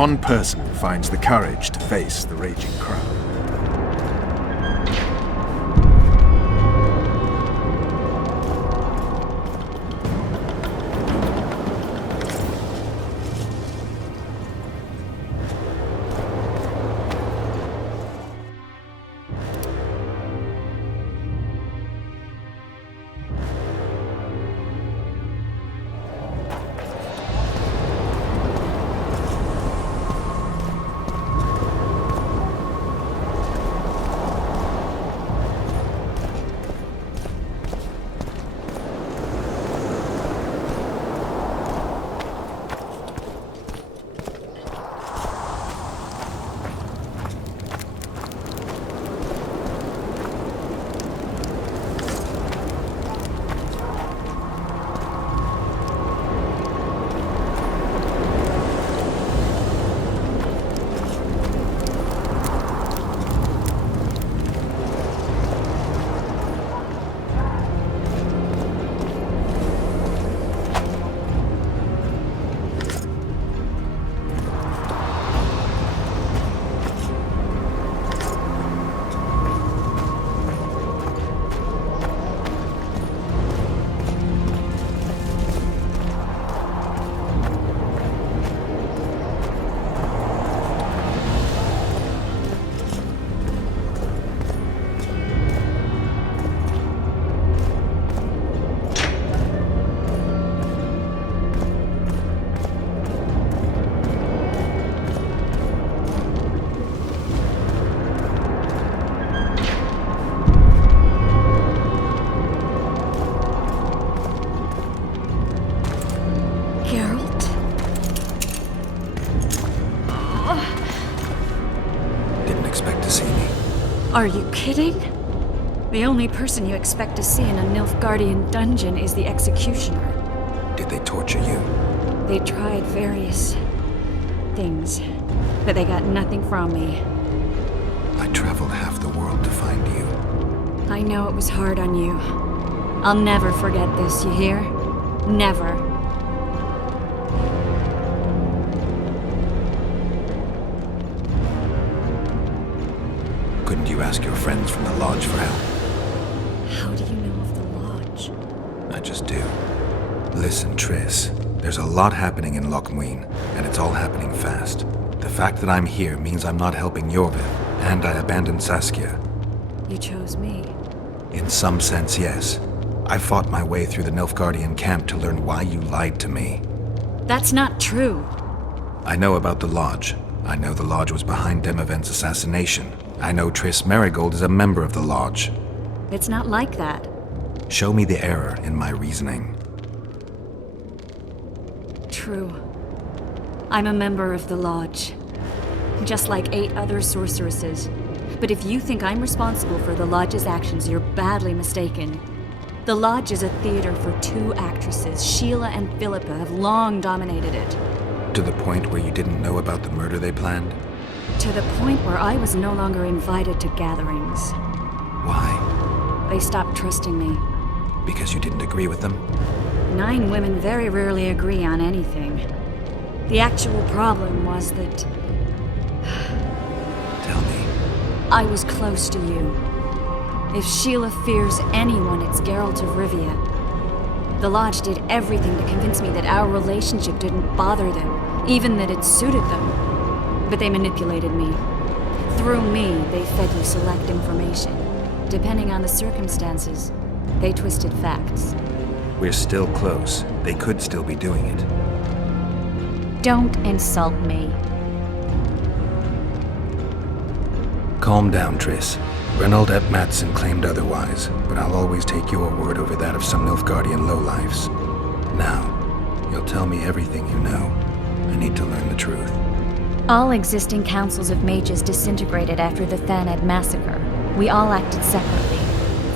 one person finds the courage to face the raging crowd. Are you kidding? The only person you expect to see in a Nilfgaardian dungeon is the executioner. Did they torture you? They tried various things, but they got nothing from me. I traveled half the world to find you. I know it was hard on you. I'll never forget this, you hear? Never. Couldn't you ask your friends from the Lodge for help? How do you know of the Lodge? I just do. Listen, Triss. There's a lot happening in Lochmuin, and it's all happening fast. The fact that I'm here means I'm not helping Iorveth, and I abandoned Saskia. You chose me. In some sense, yes. I fought my way through the Nilfgaardian camp to learn why you lied to me. That's not true. I know about the Lodge. I know the Lodge was behind Demavend's assassination. I know Triss Merigold is a member of the Lodge. It's not like that. Show me the error in my reasoning. True. I'm a member of the Lodge. Just like 8 other sorceresses. But if you think I'm responsible for the Lodge's actions, you're badly mistaken. The Lodge is a theater for 2 actresses. Sheila and Philippa have long dominated it. To the point where you didn't know about the murder they planned? To the point where I was no longer invited to gatherings. Why? They stopped trusting me. Because you didn't agree with them? 9 women very rarely agree on anything. The actual problem was that... Tell me. I was close to you. If Sheila fears anyone, it's Geralt of Rivia. The Lodge did everything to convince me that our relationship didn't bother them, even that it suited them. But they manipulated me. Through me, they fed you select information. Depending on the circumstances, they twisted facts. We're still close. They could still be doing it. Don't insult me. Calm down, Triss. Reynold Ep Matson claimed otherwise, but I'll always take your word over that of some Nilfgaardian lowlifes. Now, you'll tell me everything you know. I need to learn the truth. All existing councils of mages disintegrated after the Thanad massacre. We all acted separately.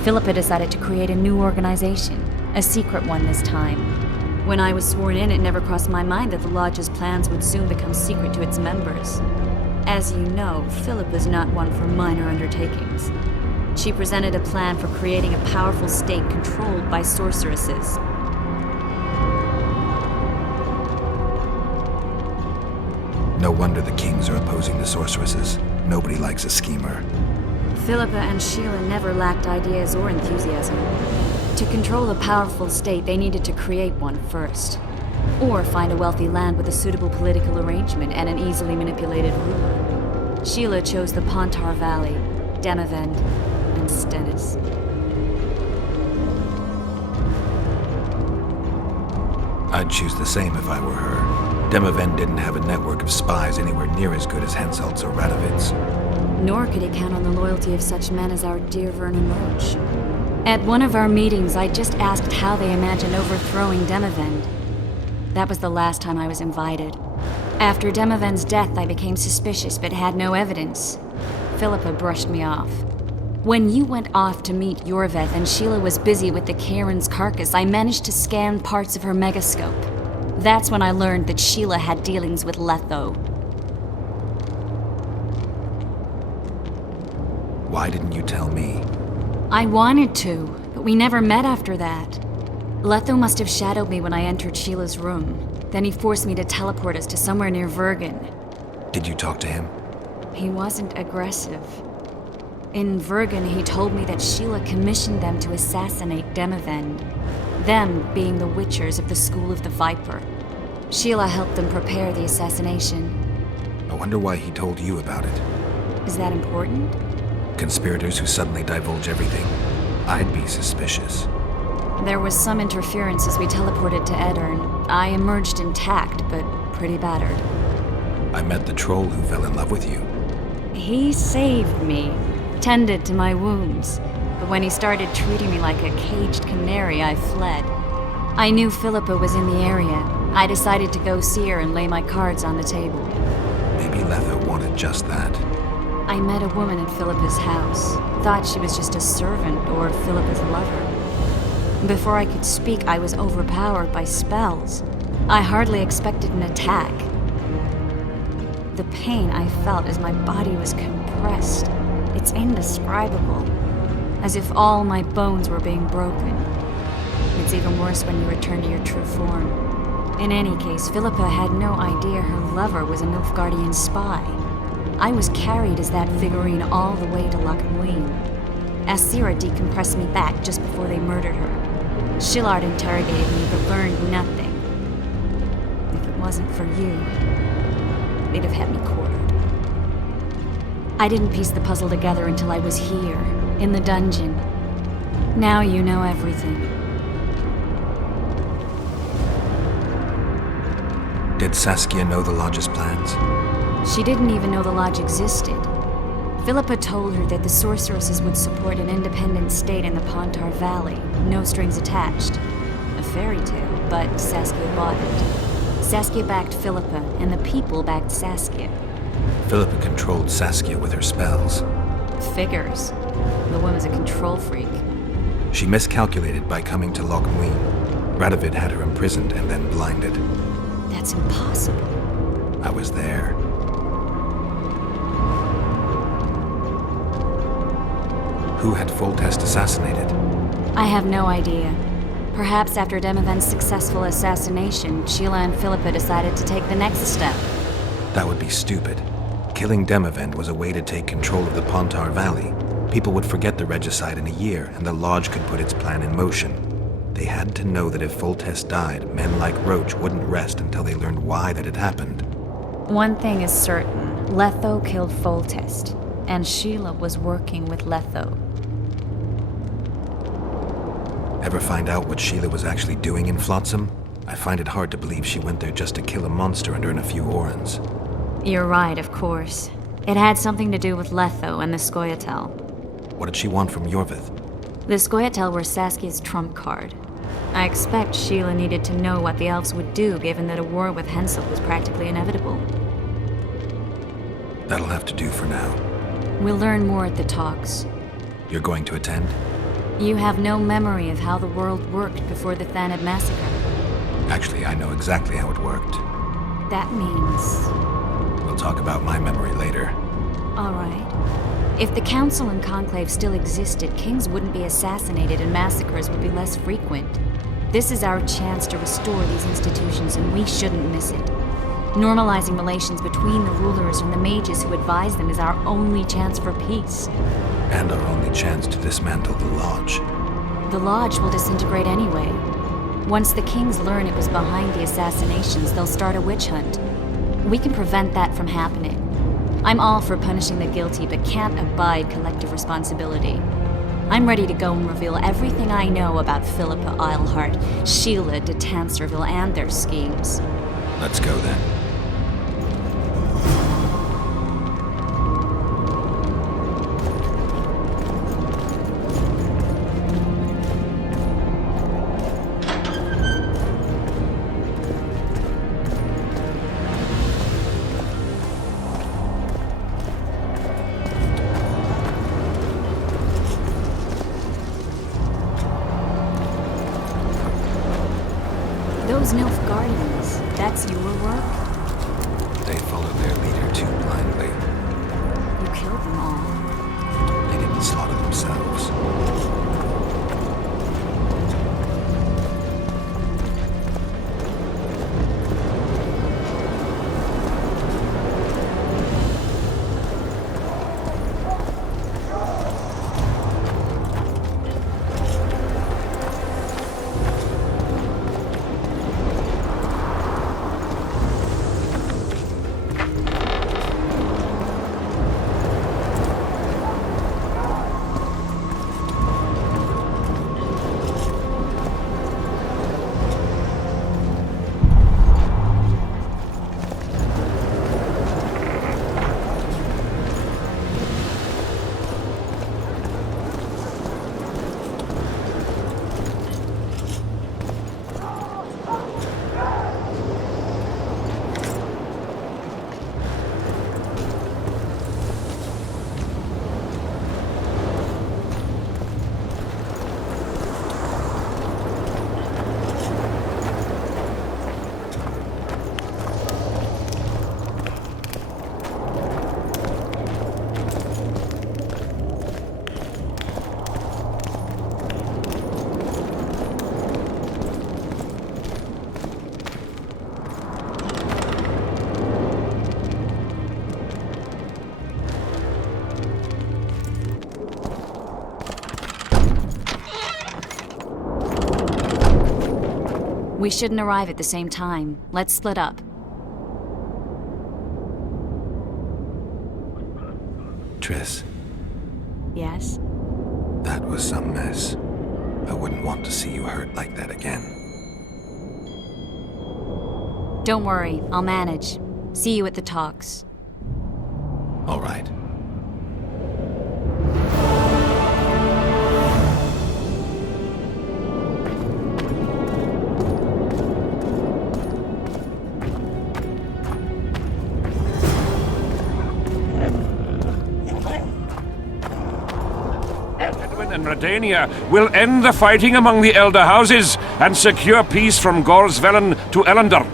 Philippa decided to create a new organization, a secret one this time. When I was sworn in, it never crossed my mind that the Lodge's plans would soon become secret to its members. As you know, Philippa's not one for minor undertakings. She presented a plan for creating a powerful state controlled by sorceresses. No wonder the kings are opposing the sorceresses. Nobody likes a schemer. Philippa and Sheila never lacked ideas or enthusiasm. To control a powerful state, they needed to create one first. Or find a wealthy land with a suitable political arrangement and an easily manipulated ruler. Sheila chose the Pontar Valley, Demavend, and Stennis. I'd choose the same if I were her. Demavend didn't have a network of spies anywhere near as good as Henselt's or Radovid's. Nor could he count on the loyalty of such men as our dear Vernon Roach. At one of our meetings, I just asked how they imagined overthrowing Demavend. That was the last time I was invited. After Demavend's death, I became suspicious but had no evidence. Philippa brushed me off. When you went off to meet Iorveth and Sheila was busy with the Karen's carcass, I managed to scan parts of her megascope. That's when I learned that Sheila had dealings with Letho. Why didn't you tell me? I wanted to, but we never met after that. Letho must have shadowed me when I entered Sheila's room. Then he forced me to teleport us to somewhere near Vergen. Did you talk to him? He wasn't aggressive. In Vergen, he told me that Sheila commissioned them to assassinate Demavend. Them being the Witchers of the School of the Viper. Sheila helped them prepare the assassination. I wonder why he told you about it. Is that important? Conspirators who suddenly divulge everything. I'd be suspicious. There was some interference as we teleported to Edirn. I emerged intact, but pretty battered. I met the troll who fell in love with you. He saved me, tended to my wounds. But when he started treating me like a caged canary, I fled. I knew Philippa was in the area. I decided to go see her and lay my cards on the table. Maybe Letho wanted just that. I met a woman at Philippa's house. Thought she was just a servant or Philippa's lover. Before I could speak, I was overpowered by spells. I hardly expected an attack. The pain I felt as my body was compressed. It's indescribable. As if all my bones were being broken. It's even worse when you return to your true form. In any case, Philippa had no idea her lover was a Nilfgaardian spy. I was carried as that figurine all the way to Loch Muin. Asira decompressed me back just before they murdered her. Shillard interrogated me but learned nothing. If it wasn't for you, they'd have had me quartered. I didn't piece the puzzle together until I was here, in the dungeon. Now you know everything. Did Saskia know the Lodge's plans? She didn't even know the Lodge existed. Philippa told her that the sorceresses would support an independent state in the Pontar Valley, no strings attached. A fairy tale, but Saskia bought it. Saskia backed Philippa, and the people backed Saskia. Philippa controlled Saskia with her spells. Figures. The woman's a control freak. She miscalculated by coming to Loch Muin. Radovid had her imprisoned and then blinded. That's impossible. I was there. Who had Foltest assassinated? I have no idea. Perhaps after Demavend's successful assassination, Sheila and Philippa decided to take the next step. That would be stupid. Killing Demavend was a way to take control of the Pontar Valley. People would forget the regicide in a year, and the Lodge could put its plan in motion. They had to know that if Foltest died, men like Roach wouldn't rest until they learned why that had happened. One thing is certain. Letho killed Foltest, and Sheila was working with Letho. Ever find out what Sheila was actually doing in Flotsam? I find it hard to believe she went there just to kill a monster and earn a few orans. You're right, of course. It had something to do with Letho and the Scoia'tael. What did she want from Iorveth? The Scoia'tael were Saskia's trump card. I expect Sheila needed to know what the elves would do, given that a war with Henselt was practically inevitable. That'll have to do for now. We'll learn more at the talks. You're going to attend? You have no memory of how the world worked before the Thanad massacre. Actually, I know exactly how it worked. That means... We'll talk about my memory later. All right. If the Council and Conclave still existed, kings wouldn't be assassinated and massacres would be less frequent. This is our chance to restore these institutions, and we shouldn't miss it. Normalizing relations between the rulers and the mages who advise them is our only chance for peace. And our only chance to dismantle the Lodge. The Lodge will disintegrate anyway. Once the kings learn it was behind the assassinations, they'll start a witch hunt. We can prevent that from happening. I'm all for punishing the guilty, but can't abide collective responsibility. I'm ready to go and reveal everything I know about Philippa Eilhart, Sheila de Tanserville, and their schemes. Let's go then. Those Nilfgaardians, that's your work? They followed their leader too blindly. You killed them all. They didn't slaughter themselves. We shouldn't arrive at the same time. Let's split up. Triss, Yes? that was some mess. I wouldn't want to see you hurt like that again. Don't worry, I'll manage. See you at the talks. All right. And Redania will end the fighting among the Elder Houses and secure peace from Gorsvelen to Ellendar.